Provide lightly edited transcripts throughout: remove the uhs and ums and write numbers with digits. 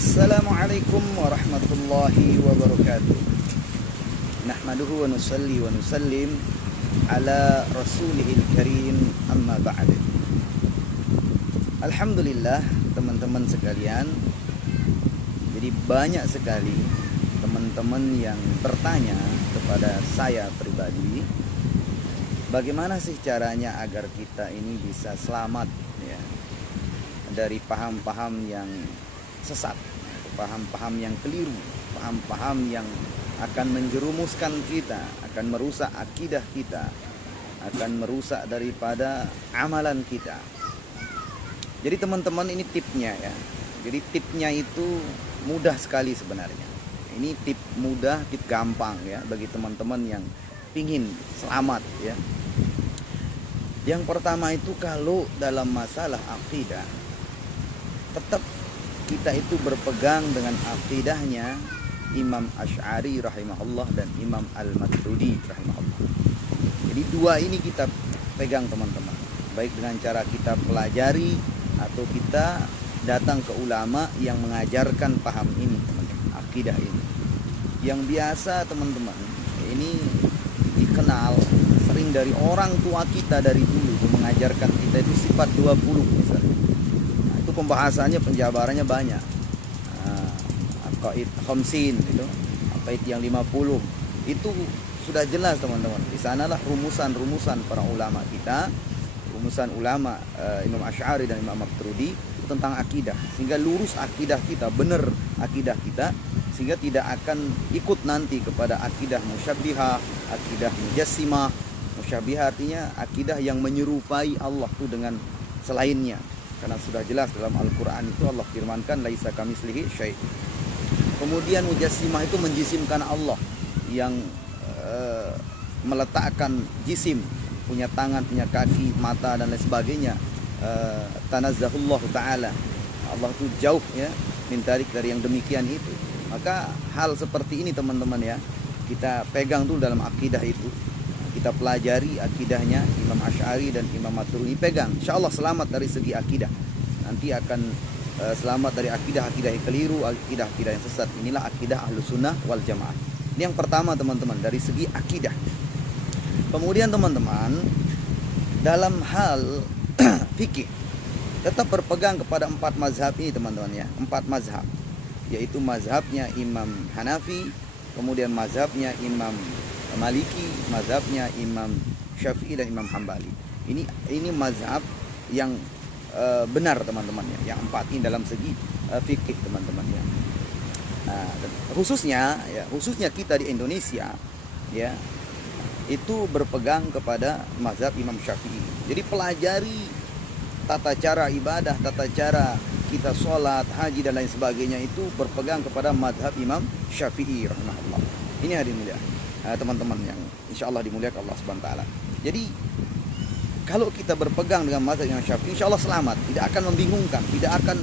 Assalamualaikum warahmatullahi wabarakatuh. Nahmaduhu wa nusalli wa nusallim ala rasulihil karim, amma ba'd. Alhamdulillah teman-teman sekalian. Jadi banyak sekali teman-teman yang bertanya kepada saya pribadi, bagaimana sih caranya agar kita ini bisa selamat ya dari paham-paham yang sesat, paham-paham yang keliru, paham-paham yang akan menjerumuskan kita, akan merusak akidah kita, akan merusak daripada amalan kita. Jadi teman-teman, ini tipnya ya. Jadi tipnya itu mudah sekali sebenarnya. Ini tip mudah, tip gampang ya bagi teman-teman yang ingin selamat ya. Yang pertama itu, kalau dalam masalah akidah, tetap kita itu berpegang dengan akidahnya Imam Asy'ari rahimahullah dan Imam Al-Maturidi rahimahullah. Jadi dua ini kita pegang teman-teman, baik dengan cara kita pelajari atau kita datang ke ulama yang mengajarkan paham ini teman-teman, akidah ini. Yang biasa teman-teman, ini dikenal sering dari orang tua kita dari dulu mengajarkan kita itu sifat 20 misalnya. Pembahasannya, penjabarannya banyak. Aqaid khamsin itu, aqaid yang 50 itu sudah jelas teman-teman. Di sanalah rumusan-rumusan para ulama kita, rumusan ulama Imam Asy'ari dan Imam Maturidi tentang akidah, sehingga lurus akidah kita, benar akidah kita, sehingga tidak akan ikut nanti kepada akidah musyabbihah, akidah mujassimah. Musyabbihah artinya akidah yang menyerupai Allah itu dengan selainnya. Karena sudah jelas dalam Al-Quran itu Allah firmankan laisa kamitslihi syai'. Kemudian mujassimah itu menjisimkan Allah yang meletakkan jisim, punya tangan, punya kaki, mata dan lain sebagainya. Tanazzahullah ta'ala, Allah itu jauh ya min dzalik, dari yang demikian itu. Maka hal seperti ini teman-teman ya, kita pegang dulu dalam akidah itu. Kita pelajari akidahnya Imam Asy'ari dan Imam Maturidi, pegang, insyaallah selamat dari segi akidah. Nanti akan selamat dari akidah-akidah yang keliru, akidah-akidah yang sesat. Inilah akidah Ahlus Sunnah wal Jamaah. Ini yang pertama teman-teman, dari segi akidah. Kemudian teman-teman, dalam hal fikih, tetap berpegang kepada 4 mazhab ini teman-teman ya. 4 mazhab, yaitu mazhabnya Imam Hanafi, kemudian mazhabnya Imam Maliki, mazhabnya Imam Syafi'i dan Imam Hambali. Ini mazhab yang benar teman-teman ya, yang 4 ini dalam segi fikih teman-teman ya. Khususnya kita di Indonesia ya, itu berpegang kepada mazhab Imam Syafi'i. Jadi pelajari tata cara ibadah, tata cara kita sholat, haji dan lain sebagainya, itu berpegang kepada mazhab Imam Syafi'i rahimahullah. Ini hadirin mulia, teman-teman yang insyaallah dimuliakan Allah Subhanahu wa taala. Jadi kalau kita berpegang dengan mazhab Imam Syafi'i, insyaallah selamat, tidak akan membingungkan, tidak akan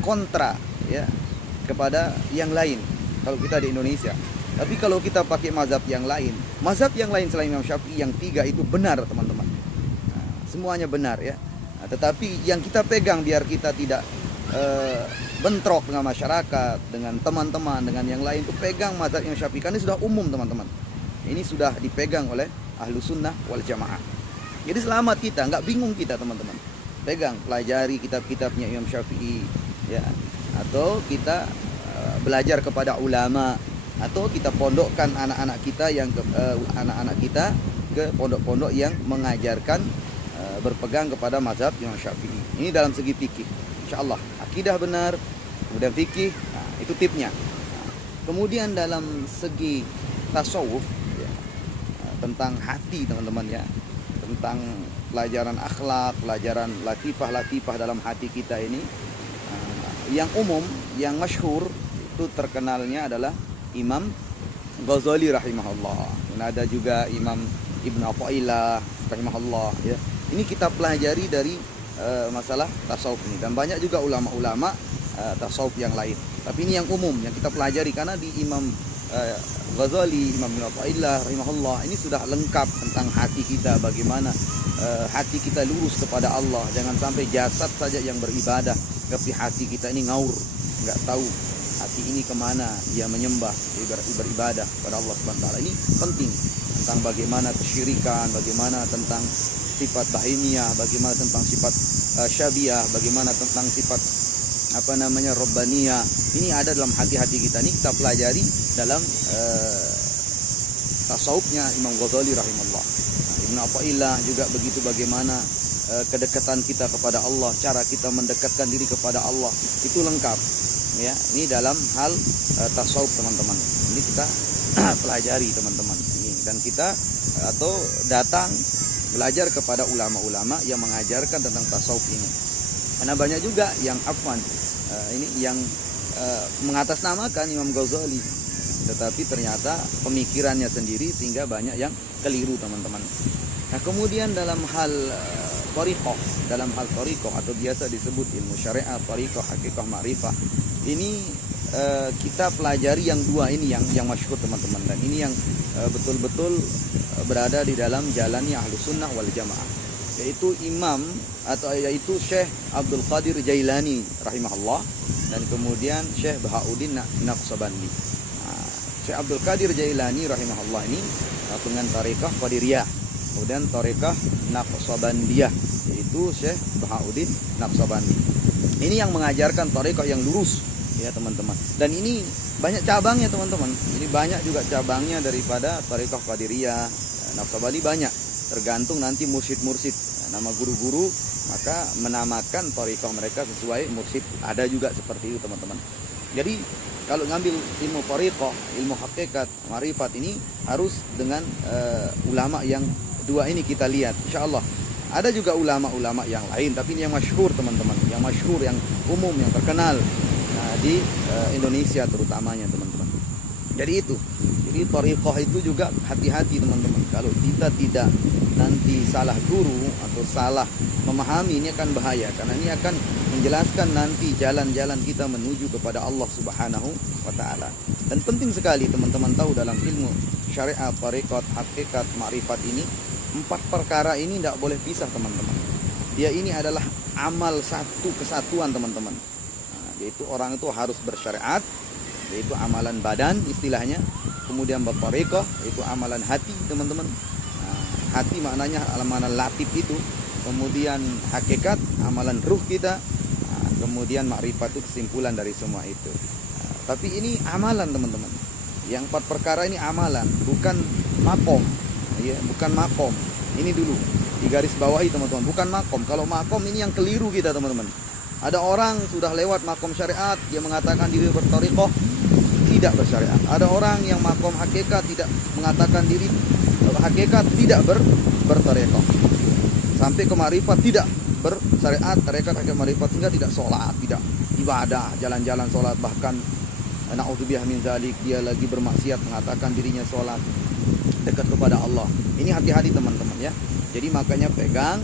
kontra ya kepada yang lain kalau kita di Indonesia. Tapi kalau kita pakai mazhab yang lain selain Imam Syafi'i, yang 3 itu benar teman-teman. Semuanya benar ya. Tetapi yang kita pegang biar kita tidak bentrok dengan masyarakat, dengan teman-teman, dengan yang lain, itu pegang mazhab Imam Syafi'i. Karena ini sudah umum teman-teman. Ini sudah dipegang oleh Ahlus Sunnah wal Jamaah. Jadi selamat kita, nggak bingung kita teman-teman. Pegang, pelajari kitab-kitabnya Imam Syafi'i ya, atau kita belajar kepada ulama, atau kita pondokkan anak-anak kita ke pondok-pondok yang mengajarkan berpegang kepada mazhab Imam Syafi'i. Ini dalam segi fikih. Insyaallah akidah benar, kemudian fikih, itu tipnya. Kemudian dalam segi tasawuf ya, tentang hati teman-teman ya, tentang pelajaran akhlak, pelajaran latifah dalam hati kita ini, yang umum, yang masyhur itu terkenalnya adalah Imam Ghazali rahimahullah. Dan ada juga Imam Ibn Athaillah rahimahullah ya. Ini kita pelajari dari masalah tasawuf ini, dan banyak juga ulama-ulama tasawuf yang lain. Tapi ini yang umum yang kita pelajari, karena di Imam Ghazali, Imam Ibn Athaillah rahimahullah, ini sudah lengkap tentang hati kita, bagaimana hati kita lurus kepada Allah. Jangan sampai jasad saja yang beribadah, tapi hati kita ini ngaur, nggak tahu hati ini kemana dia menyembah, beribadah kepada Allah Subhanahu wa taala. Ini penting tentang bagaimana kesyirikan, bagaimana tentang sifat bahimiyah, bagaimana tentang sifat syabiah, bagaimana tentang sifat Rabbaniyah. Ini ada dalam hati-hati kita. Ini kita pelajari dalam tasawufnya Imam Ghazali rahimahullah. Ibn Athaillah juga begitu, bagaimana kedekatan kita kepada Allah, cara kita mendekatkan diri kepada Allah, itu lengkap. Ya, ini dalam hal tasawuf teman-teman. Ini kita pelajari teman-teman. Dan kita atau datang belajar kepada ulama-ulama yang mengajarkan tentang tasawuf ini. Karena banyak juga yang ini yang mengatasnamakan Imam Ghazali, tetapi ternyata pemikirannya sendiri sehingga banyak yang keliru teman-teman. Nah, kemudian dalam hal thariqah atau biasa disebut ilmu syariat, thariqah, hakikah, ma'rifah, ini kita pelajari yang dua ini yang masyhur teman-teman, dan ini yang betul-betul berada di dalam jalannya Ahlus Sunnah wal Jamaah, yaitu Syekh Abdul Qadir Jailani rahimahullah, dan kemudian Syekh Bahauddin Naqsabandi. Syekh Abdul Qadir Jailani rahimahullah ini dengan tarekah Qadiriyah, kemudian tarekah Naqsabandiyah, yaitu Syekh Bahauddin Naqsabandi. Ini yang mengajarkan tarekah yang lurus ya teman-teman. Dan ini banyak cabangnya teman-teman. Ini banyak juga cabangnya daripada tarekah Qadiriyah, Naqsabandi banyak. Tergantung nanti mursyid-mursyid, nama guru-guru, maka menamakan tarekah mereka sesuai mursyid. Ada juga seperti itu teman-teman. Jadi kalau ngambil ilmu tarekah, ilmu hakikat, marifat ini harus dengan ulama yang dua ini kita lihat. Insyaallah ada juga ulama-ulama yang lain, tapi ini yang masyhur teman-teman, yang masyhur, yang umum, yang terkenal di Indonesia terutamanya teman-teman. Jadi tarekah itu juga hati-hati teman-teman. Kalau kita tidak nanti salah guru atau salah memahami, ini akan bahaya, karena ini akan menjelaskan nanti jalan-jalan kita menuju kepada Allah Subhanahu wa taala. Dan penting sekali teman-teman tahu dalam ilmu syariat, tarekat, hakikat, makrifat ini, 4 perkara ini tidak boleh pisah teman-teman. Dia ini adalah amal satu kesatuan teman-teman. Yaitu orang itu harus bersyariat, yaitu amalan badan istilahnya, kemudian bertarekah, yaitu amalan hati teman-teman. Hati maknanya amalan latif itu, kemudian hakikat amalan ruh kita, kemudian makrifat itu kesimpulan dari semua itu. Tapi ini amalan teman-teman. Yang 4 perkara ini amalan, bukan makom. Ya, bukan makom. Ini dulu di garis bawahi teman-teman, bukan makom. Kalau makom ini yang keliru kita teman-teman. Ada orang sudah lewat makom syariat, dia mengatakan diri bertarekah, tidak bersyariat. Ada orang yang makom hakikat, tidak mengatakan diri hakikat, tidak bertarekah. Sampai ke marifat tidak bersyariat, tarekat, hakikat, marifat, sehingga tidak sholat, tidak ibadah, jalan-jalan sholat, bahkan na'udzubillah min dzalik, dia lagi bermaksiat mengatakan dirinya sholat, dekat kepada Allah. Ini hati-hati teman-teman ya. Jadi makanya pegang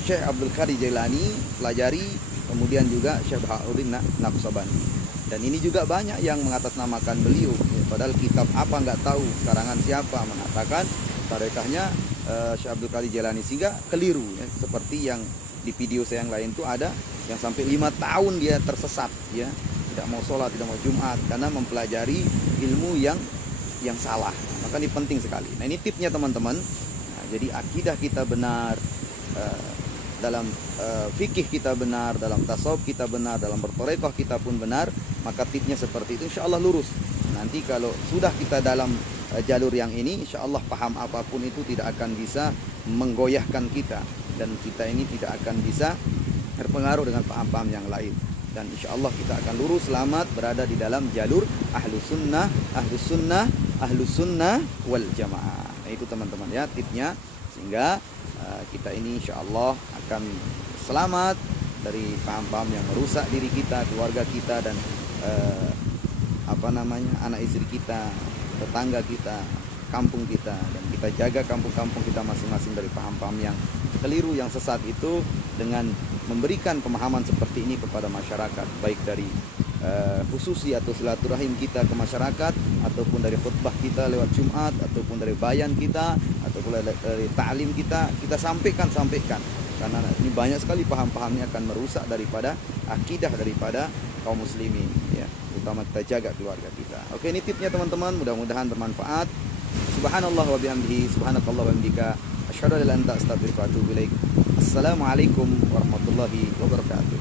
Syekh Abdul Qadir Jailani, pelajari, kemudian juga Syekh Bahauddin Naqsabandi. Dan ini juga banyak yang mengatasnamakan beliau, padahal kitab apa nggak tahu, karangan siapa, mengatakan tarekahnya Syekh Abdul Qadir Jailani, sehingga keliru ya. Seperti yang di video saya yang lain itu ada yang sampai 5 tahun dia tersesat ya, tidak mau sholat, tidak mau Jumat, karena mempelajari ilmu yang salah. Maka ini penting sekali. Nah, ini tipsnya teman-teman. Nah, jadi akidah kita benar, dalam fikih kita benar, dalam tasawuf kita benar, dalam bertarekah kita pun benar, maka tipsnya seperti itu, insyaallah lurus. Nanti kalau sudah kita dalam jalur yang ini, insyaallah paham apapun itu tidak akan bisa menggoyahkan kita, dan kita ini tidak akan bisa terpengaruh dengan paham-paham yang lain. Dan insyaallah kita akan lurus, selamat, berada di dalam jalur Ahlus Sunnah wal Jamaah. Nah, itu teman-teman ya tipsnya, sehingga kita ini insyaallah akan selamat dari paham-paham yang merusak diri kita, keluarga kita, dan anak istri kita, tetangga kita, kampung kita, dan kita jaga kampung-kampung kita masing-masing dari paham-paham yang keliru, yang sesat itu, dengan memberikan pemahaman seperti ini kepada masyarakat, baik dari khususi atau silaturahim kita ke masyarakat, ataupun dari khutbah kita lewat Jumat, ataupun dari bayan kita, ataupun dari ta'lim kita sampaikan, karena ini banyak sekali paham-pahamnya akan merusak daripada akidah daripada kaum muslimin, ya, terutama kita jaga keluarga kita. Oke, ini tipnya teman-teman, mudah-mudahan bermanfaat. Subhanallah wa bihamdihi, subhanakallah wa bihamdika, asyhadu an la ilaha illa anta, astaghfiruka wa atubu ilaik. Assalamualaikum warahmatullahi wabarakatuh.